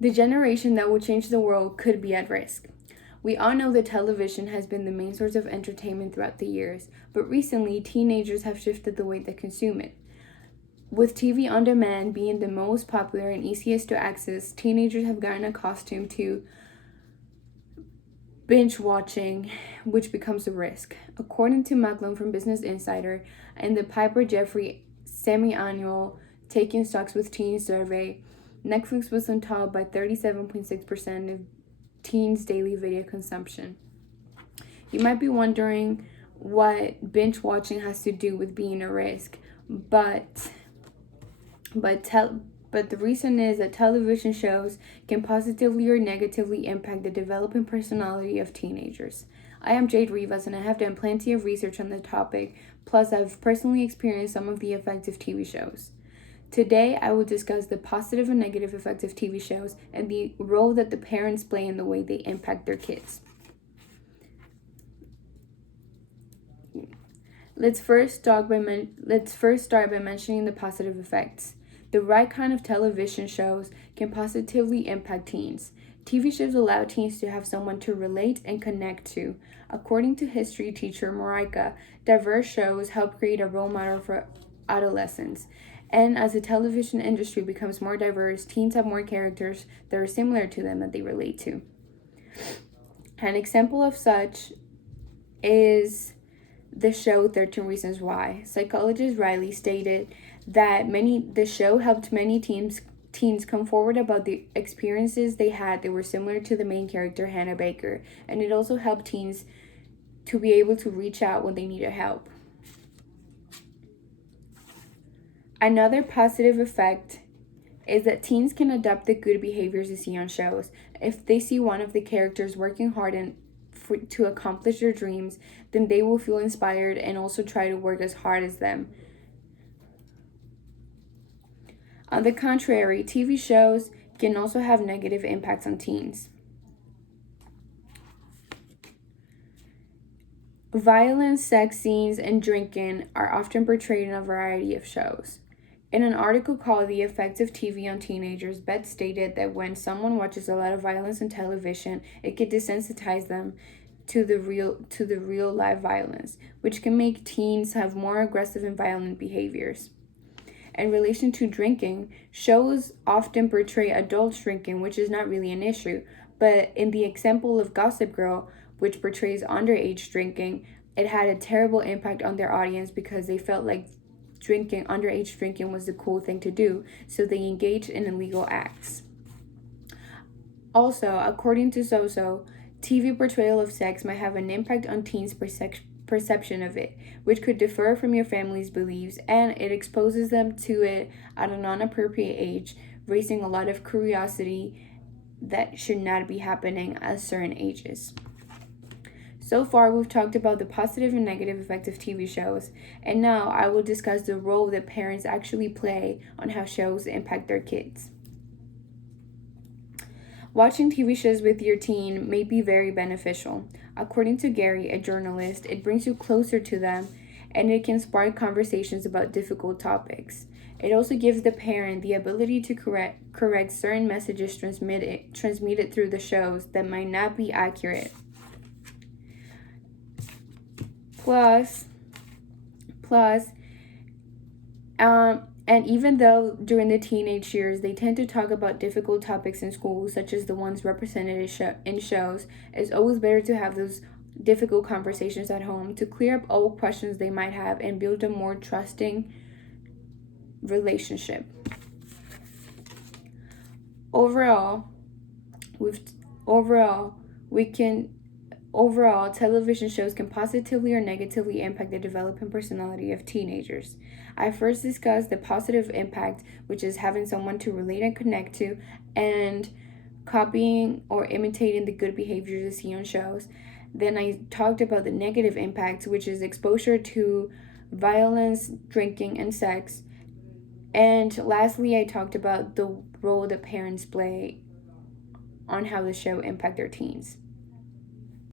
The generation that will change the world could be at risk. We all know that television has been the main source of entertainment throughout the years, but recently teenagers have shifted the way they consume it. With TV on demand being the most popular and easiest to access, teenagers have gotten accustomed to binge watching, which becomes a risk. According to Macklin from Business Insider and the Piper Jeffrey semi-annual Taking Stocks with Teens survey, Netflix was on top by 37.6% of teens' daily video consumption. You might be wondering what binge watching has to do with being a risk, but the reason is that television shows can positively or negatively impact the developing personality of teenagers. I am Jade Rivas and I have done plenty of research on the topic, plus I've personally experienced some of the effects of TV shows. Today, I will discuss the positive and negative effects of TV shows and the role that the parents play in the way they impact their kids. Let's first start by mentioning the positive effects. The right kind of television shows can positively impact teens. TV shows allow teens to have someone to relate and connect to. According to history teacher Marika, diverse shows help create a role model for adolescents. And as the television industry becomes more diverse, teens have more characters that are similar to them that they relate to. An example of such is the show 13 Reasons Why. Psychologist Riley stated that the show helped many teens come forward about the experiences they had that were similar to the main character, Hannah Baker, and it also helped teens to be able to reach out when they needed help. Another positive effect is that teens can adopt the good behaviors they see on shows. If they see one of the characters working hard to accomplish their dreams, then they will feel inspired and also try to work as hard as them. On the contrary, TV shows can also have negative impacts on teens. Violence, sex scenes, and drinking are often portrayed in a variety of shows. In an article called The Effects of TV on Teenagers, Beth stated that when someone watches a lot of violence on television, it can desensitize them to the real life violence, which can make teens have more aggressive and violent behaviors. In relation to drinking, shows often portray adults drinking, which is not really an issue. But in the example of Gossip Girl, which portrays underage drinking, it had a terrible impact on their audience because they felt like underage drinking was the cool thing to do, so they engaged in illegal acts. Also, according to Zozo, TV portrayal of sex might have an impact on teens' perception of it, which could differ from your family's beliefs, and it exposes them to it at a non-appropriate age, raising a lot of curiosity that should not be happening at certain ages. So far, we've talked about the positive and negative effects of TV shows, and now I will discuss the role that parents actually play on how shows impact their kids. Watching TV shows with your teen may be very beneficial. According to Gary, a journalist, it brings you closer to them and it can spark conversations about difficult topics. It also gives the parent the ability to correct certain messages transmitted through the shows that might not be accurate. And even though during the teenage years they tend to talk about difficult topics in school, such as the ones represented in shows, it's always better to have those difficult conversations at home to clear up all questions they might have and build a more trusting relationship. Overall, television shows can positively or negatively impact the developing personality of teenagers. I first discussed the positive impact, which is having someone to relate and connect to, and copying or imitating the good behaviors you see on shows. Then I talked about the negative impact, which is exposure to violence, drinking, and sex. And lastly, I talked about the role that parents play on how the show impact their teens.